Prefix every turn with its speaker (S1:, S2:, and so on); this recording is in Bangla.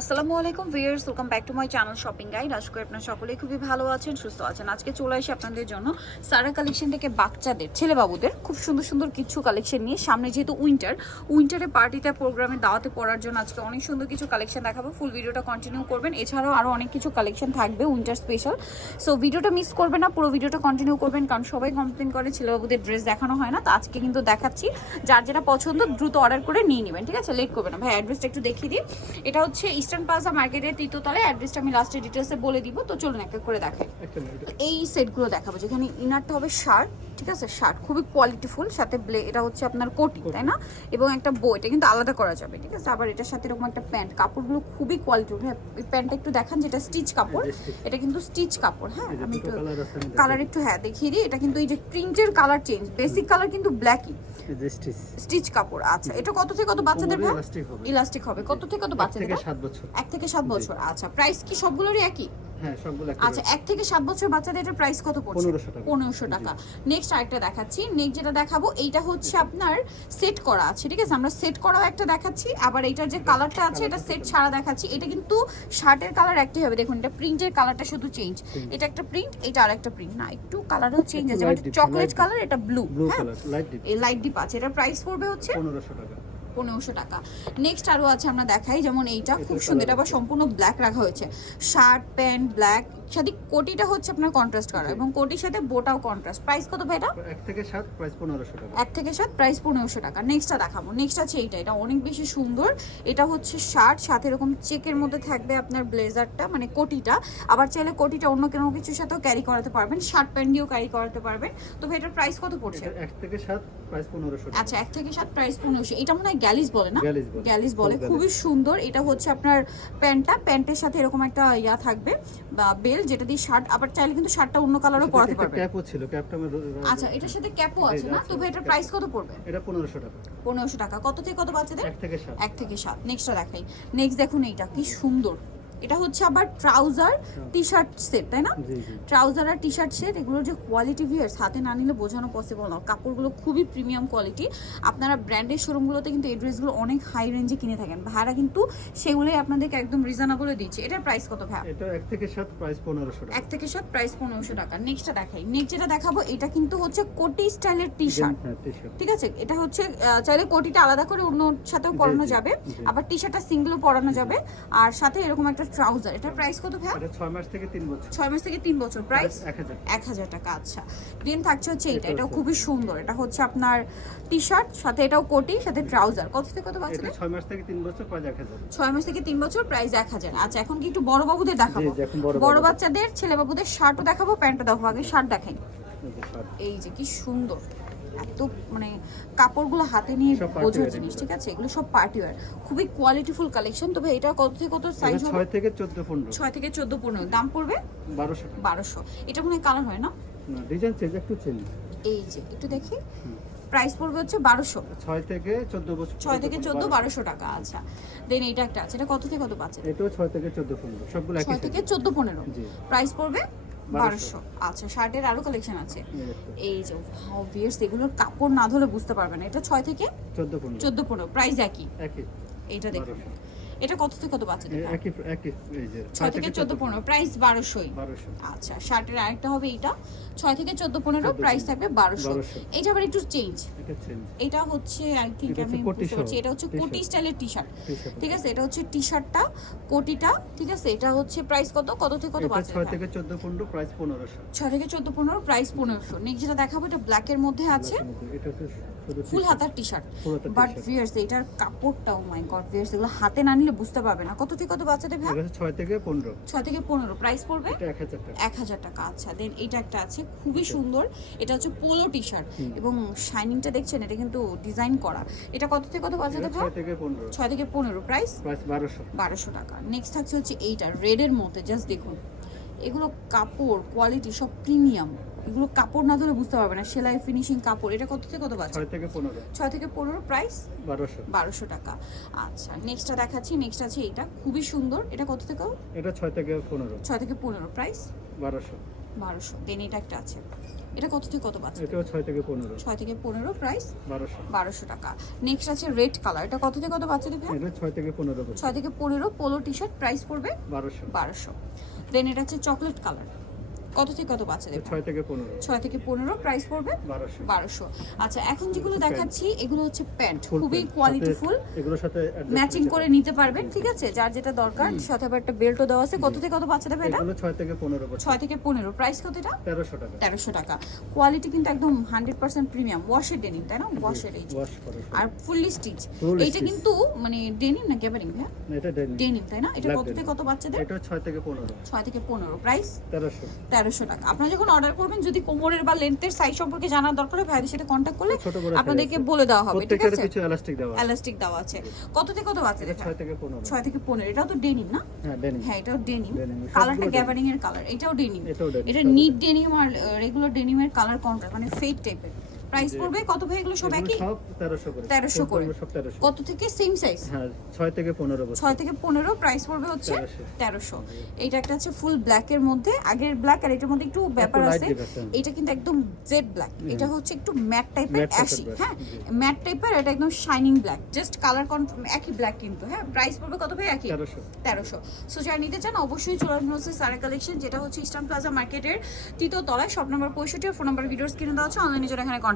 S1: আসসালামু আলাইকুম viewers welcome back to my channel shopping guide. আশা করি আপনারা সকলেই খুবই ভালো আছেন, সুস্থ আছেন। আজকে চলে আসি আপনাদের জন্য সারা কালেকশন থেকে বাচ্চাদের ছেলে বাবুদের খুব সুন্দর সুন্দর কিছু কালেকশন নিয়ে। সামনে যেহেতু উইন্টার, উইন্টারে পার্টিতে প্রোগ্রামে দাওয়াতে পড়ার জন্য আজকে অনেক সুন্দর কিছু কালেকশন দেখাবো। ফুল ভিডিওটা কন্টিনিউ করবেন। এছাড়াও আরও অনেক কিছু কালেকশন থাকবে উইন্টার স্পেশাল সো ভিডিওটা মিস করবেন না, পুরো ভিডিওটা কন্টিনিউ করবেন, কারণ সবাই কমপ্লেন করে ছেলে বাবুদের ড্রেস দেখানো হয় না। তো আজকে কিন্তু দেখাচ্ছি, যার যেটা পছন্দ দ্রুত অর্ডার করে নিয়ে নেবেন, ঠিক আছে? লেট করবেন না। ভাই অ্যাড্রেসটা একটু দেখিয়ে দিই। এটা হচ্ছে ইস্টার্ন প্লাজা মার্কেটের তৃতীয় তলায় অ্যাড্রেসটা আমি লাস্টে ডিটেলসে বলে দিব। তো চলুন এক এক করে দেখাই। তো এই সেটগুলো দেখাবো যেখানে ইনারটা হবে শার্ট ঠিক আছে? শার্ট খুবই কোয়ালিটিফুল সাথে ব্লে এটা হচ্ছে আপনার কোটি তাই না? এবং একটা বই এটা কিন্তু আলাদা করা যাবে ঠিক আছে? আবার এটার সাথে এরকম একটা প্যান্ট কাপড়গুলো খুবই কোয়ালিটিফুল হ্যাঁ এই প্যান্টটা একটু দেখান যেটা স্টিচ কাপড়। এটা কিন্তু স্টিচ কাপড় হ্যাঁ? আমি একটু কালার একটু হ্যাঁ দেখিয়ে দিই। এটা কিন্তু এই যে প্রিন্টের কালার চেঞ্জ বেসিক কালার কিন্তু ব্ল্যাকই স্টিচ কাপড় আচ্ছা। এটা কত থেকে কত বাচ্চাদের ভাই? ইলাস্টিক হবে। কত থেকে কত বাচ্চাদের
S2: সাত বছর।
S1: এক থেকে সাত বছর আচ্ছা। প্রাইস কি সবগুলোরই একই? আচ্ছা এক থেকে সাত বছর বাচ্চাদের এটার প্রাইস কত পড়ছে? পনেরোশো টাকা। নেক্সট আরেকটা দেখাচ্ছি। নেক্সট যেটা দেখাবো এইটা হচ্ছে আপনার সেট করা আছে ঠিক আছে? আমরা সেট করাও একটা দেখাচ্ছি আবার এইটার যে কালারটা আছে এটা সেট ছাড়া দেখাচ্ছি। এটা কিন্তু শার্টের কালার একটাই হবে। দেখুন এটা প্রিন্টের কালারটা শুধু চেঞ্জ এটা একটা প্রিন্ট এটা আরেকটা প্রিন্ট না একটু কালারও চেঞ্জ আছে চকলেট কালার এটা ব্লু হ্যাঁ?
S2: লাইট ডিপ
S1: লাইট ডিপ আছে। এটার প্রাইস পড়বে হচ্ছে
S2: পনেরোশো টাকা।
S1: পনেরোশো টাকা। নেক্সট আরও আছে আমরা দেখাই যেমন এইটা খুব সুন্দর এটা আবার সম্পূর্ণ ব্ল্যাক রাখা হয়েছে। শার্ট প্যান্ট ব্ল্যাক সাথে কোটিটা হচ্ছে আপনার কন্ট্রাস্ট করা এবং কোটির সাথে বোটাও কন্ট্রাস্ট প্রাইস কত ভাই এটা?
S2: এক থেকে সাত প্রাইস পনেরোশো টাকা।
S1: এক থেকে সাত প্রাইস পনেরোশো টাকা। নেক্সটটা দেখাবো। নেক্সট আছে এইটা। এটা অনেক বেশি সুন্দর। এটা হচ্ছে শার্ট সাথে এরকম চেকের মধ্যে থাকবে আপনার ব্লেজারটা মানে কোটিটা। আবার চাইলে কোটিটা অন্য কোনো কিছুর সাথেও ক্যারি করাতে পারবেন। শার্ট প্যান্ট দিয়েও ক্যারি করাতে পারবেন। তো ভাই এটার প্রাইস কত পড়ছে?
S2: এটা এক থেকে সাত প্রাইস পনেরোশো টাকা।
S1: আচ্ছা এক থেকে সাত প্রাইস পনেরোশো। এটা মনে হয় গ্যালিস বলে না?
S2: গ্যালিস বলে।
S1: খুবই সুন্দর। এটা হচ্ছে আপনার প্যান্টটা। প্যান্টের সাথে এরকম একটা ইয়া থাকবে বা বেল যেটা দিয়ে শার্ট আবার চাইলে কিন্তু শার্টটা অন্য কালারও পরাতে পারবে
S2: ক্যাপও ছিল ক্যাপটা আমার
S1: আচ্ছা এটার সাথে ক্যাপও আছে না? তো ভাই এটার প্রাইস কত পড়বে?
S2: এটা 1500 টাকা।
S1: 1500 টাকা। কত থেকে কত বাচ্চাদের?
S2: 1 থেকে সাত।
S1: এক থেকে 7 নেক্সটটা দেখাই। নেক্সট দেখুন এইটা কি সুন্দর। এটা হচ্ছে আবার ট্রাউজার টি শার্ট সেট তাই না? ট্রাউজার আর টি শার্ট সেট এগুলোর যে কোয়ালিটি ভিয়ার্স হাতে না নিলে বোঝানো পসিবল না। কাপড়গুলো খুবই প্রিমিয়াম কোয়ালিটি আপনারা ব্র্যান্ডের শোরুমগুলোতে কিন্তু এই ড্রেসগুলো অনেক হাই রেঞ্জে কিনে থাকেন। ভাড়া কিন্তু সেগুলোই আপনাদেরকে একদম রিজনেবলে দিচ্ছে। এটার প্রাইস কত ভাই
S2: এটা এক থেকে সাত প্রাইস পনেরোশো টাকা।
S1: এক থেকে সাত প্রাইস পনেরোশো টাকা। নেক্সটটা দেখাই। নেক্সট যেটা দেখাবো এটা কিন্তু হচ্ছে কোটি স্টাইলের টি শার্ট ঠিক আছে? এটা হচ্ছে চাইলে কোটিটা আলাদা করে অন্য সাথেও পরানো যাবে। আবার টি শার্টটা সিঙ্গেলও পরানো যাবে। আর সাথে এরকম একটা ট্রাউজার এটার প্রাইস কত ভাই
S2: এটা ছয় মাস থেকে তিন বছর।
S1: ছয় মাস থেকে তিন বছর প্রাইস
S2: এক হাজার।
S1: এক হাজার টাকা আচ্ছা। দেন থাকছে হচ্ছে এটা
S2: এটা
S1: এটাও খুবই সুন্দর। এটা হচ্ছে আপনার টি শার্ট সাথে এটাও কোটি সাথে ট্রাউজার। কত থেকে কত
S2: এটা
S1: বাচ্চাদের
S2: ছয় মাস থেকে তিন বছর প্রাইস এক হাজার।
S1: ছয় মাস থেকে তিন বছর প্রাইস এক হাজার। আচ্ছা এখন কি একটু বড় বাবুদের দেখাবো?
S2: বড়
S1: বাচ্চাদের ছেলে বাবুদের শার্টও দেখাবো প্যান্টও দেখাবো আগে শার্ট দেখাই।
S2: এই যে
S1: কি সুন্দর। এত মানে কাপড়গুলো হাতে নিয়ে বোঝার জিনিস ঠিক আছে? এগুলো সব পার্টি ওয়্যার খুবই কোয়ালিটিফুল কালেকশন তবে এটা কত থেকে কত সাইজ হবে?
S2: ছয় থেকে চোদ্দ পনেরো।
S1: ছয় থেকে চোদ্দ পনেরো। দাম পড়বে?
S2: বারোশো টাকা।
S1: বারোশো। এটা মনে কালার হয় না?
S2: না ডিজাইন চেঞ্জ একটু চেঞ্জ
S1: এই যে একটু দেখি। প্রাইস পড়বে হচ্ছে বারোশো।
S2: ছয় থেকে চোদ্দ বছর
S1: ছয় থেকে চোদ্দ বারোশো। টাকা আচ্ছা। দেন এইটা একটা আছে। এটা কত থেকে কত পাচ্ছে
S2: এটাও ছয় থেকে চোদ্দ পনেরো। সবগুলো একই
S1: ছয় থেকে। চোদ্দ পনেরো।
S2: জি।
S1: প্রাইস পড়বে
S2: বারোশো।
S1: আচ্ছা শার্টের আরও কালেকশন আছে।
S2: এই
S1: যে ভিয়ার্স এগুলোর কাপড় না ধরে বুঝতে পারবেন না। এটা ছয় থেকে
S2: চোদ্দ পনেরো।
S1: চোদ্দ পনেরো প্রাইস একই। এটা দেখুন। এটা কত থেকে কত
S2: এ- একই একই এই যে
S1: ছয় থেকে চোদ্দ পনেরো। প্রাইস বারোশোই।
S2: বারোশো।
S1: আচ্ছা শার্টের আরেকটা হবে এইটা। ছয় থেকে চোদ্দ পনেরো প্রাইস থাকবে বারোশো।
S2: 1200
S1: এইটা আবার একটু চেঞ্জ
S2: এটা চেঞ্জ
S1: এটা হচ্ছে আই থিঙ্ক
S2: এটা
S1: আমি বুঝতে পারছি এটা হচ্ছে কোটি স্টাইলের টি শার্ট ঠিক আছে? এটা হচ্ছে টি শার্টটা কোটিটা ঠিক আছে? এটা হচ্ছে প্রাইস কত? কত থেকে কত
S2: এটা
S1: পাচ্ছে
S2: ছয় থেকে চোদ্দ পনেরো প্রাইস পনেরোশো।
S1: ছয় থেকে চোদ্দ পনেরো প্রাইস পনেরোশো। নেক্সট যেটা দেখাবো এটা ব্ল্যাকের মধ্যে আছে।
S2: এটা হচ্ছে
S1: ফুল। হাতার টি শার্ট বাট। ভিয়ার্স এটার কাপড়টা ও মাই গড ভিয়ার্স এগুলো হাতে না নিলে বুঝতে পারবে না। কত থেকে কত বাচ্চাদের ভাই?
S2: এটা হচ্ছে থেকে পনেরো।
S1: ছয় থেকে পনেরো। প্রাইস পড়বে?
S2: এটা এক হাজার টাকা।
S1: এক হাজার টাকা আচ্ছা। দেন এটা একটা আছে খুবই সুন্দর। এটা হচ্ছে পোলো টি শার্ট এবং শাইনিংটা দেখছেন এটা কিন্তু ডিজাইন করা। এটা কত থেকে কত বাচ্চাদের ভাই?
S2: ছয় থেকে পনেরো।
S1: ছয় থেকে পনেরো। প্রাইস
S2: প্রাইস বারোশো।
S1: বারোশো টাকা। নেক্সট থাকছে হচ্ছে এইটা রেডের মধ্যে জাস্ট দেখুন। এগুলো কাপড় কোয়ালিটি সব প্রিমিয়াম এগুলো কাপড় না ধরে বুঝতে পারবে না। সেলাই ফিনিশিং কাপড় এটা কত থেকে কত বাচ্চা
S2: ছয় থেকে পনেরো।
S1: ছয় থেকে পনেরো প্রাইস
S2: বারোশো।
S1: বারোশো টাকা। আচ্ছা নেক্সটটা দেখাচ্ছি নেক্সট আছে এটা। খুবই সুন্দর। এটা কত থেকে?
S2: এটা ছয় থেকে পনেরো।
S1: ছয় থেকে পনেরো প্রাইস
S2: বারোশো।
S1: বারোশো। দেন এটা একটা আছে। এটা কত থেকে কত বাচ্চা
S2: এটাও ছয় থেকে পনেরো।
S1: ছয় থেকে পনেরো প্রাইস
S2: বারোশো।
S1: বারোশো টাকা। নেক্সট আছে রেড কালার এটা কত থেকে কত বাচ্চা দেবে
S2: এটা ছয় থেকে পনেরো।
S1: ছয় থেকে পনেরো পোলো টি শার্ট প্রাইস পড়বে
S2: বারোশো।
S1: বারোশো। দেন এটা হচ্ছে চকলেট কালার কত থেকে কত বাচ্চা দেবে
S2: ছয় থেকে পনেরো।
S1: ছয় থেকে পনেরো প্রাইস পড়বে
S2: বারোশো।
S1: আচ্ছা এখন যেগুলো দেখাচ্ছি এগুলো হচ্ছে প্যান্ট খুবই। কোয়ালিটিফুল
S2: এগুলোর সাথে
S1: ম্যাচিং করে নিতে পারবেন। ঠিক আছে? যার যেটা দরকার সাথে আবার একটা বেল্টও দেওয়া আছে। কত থেকে কত বাচ্চা দেবে এটা?
S2: ছয় থেকে পনেরো
S1: ছয় থেকে পনেরো। প্রাইস কত এটা?
S2: তেরোশো টাকা।
S1: তেরোশো টাকা। কোয়ালিটি কিন্তু একদম হান্ড্রেড পার্সেন্ট প্রিমিয়াম ওয়াশের ডেনিম তাই না? ওয়াশের এই আর ফুললি স্টিচ এইটা কিন্তু মানে ডেনিম না গ্যাবারিং হ্যাঁ ডেনিম তাই না? এটা কত থেকে। কত বাচ্চাদের
S2: এটা ছয় থেকে পনেরো।
S1: ছয় থেকে পনেরো। প্রাইস
S2: তেরোশো।
S1: তেরোশো টাকা। আপনারা যখন অর্ডার করবেন যদি কোমরের বা লেন্থের সাইজ সম্পর্কে জানার দরকার হয় ভাইদের সাথে কন্ট্যাক্ট করলে আপনাদেরকে বলে দেওয়া হবে ঠিক আছে?
S2: কিছু এলাস্টিক দেওয়া আছে।
S1: এলাস্টিক দেওয়া আছে। কত থেকে কত আছে
S2: এটা
S1: দেখা?
S2: ছয় থেকে পনেরো।
S1: ছয় থেকে পনেরো। এটাও তো ডেনিম না?
S2: হ্যাঁ ডেনিম
S1: হ্যাঁ এটাও ডেনিম কালারটা গ্যাবারিং এর কালার এটাও ডেনিম এটা নিট ডেনিম আর রেগুলার ডেনিমের কালার কন্ট্রাস্ট মানে ফেড টাইপের প্রাইস পড়বে? কত ভাই? এগুলো সব একই?
S2: সব তেরোশো করে।
S1: 1300 করে। কত থেকে? সেম সাইজ
S2: হ্যাঁ ছয় থেকে পনেরো বছর।
S1: ছয় থেকে পনেরো প্রাইস পড়বে হচ্ছে
S2: 1300
S1: তেরোশো। এইটা একটা হচ্ছে ফুল ব্ল্যাক এর মধ্যে। আগের ব্ল্যাক আর এটার মধ্যে একটু ব্যাপার আছে।
S2: হ্যাঁ।
S1: এটা কিন্তু একদম জেড ব্ল্যাক এটা হচ্ছে একটু ম্যাট টাইপের অ্যাশি হ্যাঁ। ম্যাট টাইপের এটা একদম shining black just colour confirm একই ব্ল্যাক কিন্তু হ্যাঁ। প্রাইস পড়বে কত ভাই? একই।
S2: তেরোশো।
S1: তেরোশো। সো যারা নিতে চান অবশ্যই চলে আসবেন হচ্ছে সারা কালেকশন যেটা হচ্ছে ইস্টার্ন প্লাজা মার্কেটের তৃতীয় তলায়। শপ নাম্বার পঁয়ষট্টি ফোন নাম্বার ভিডিওস কিনে দেওয়া হচ্ছে অনলাইনে যারা এখানে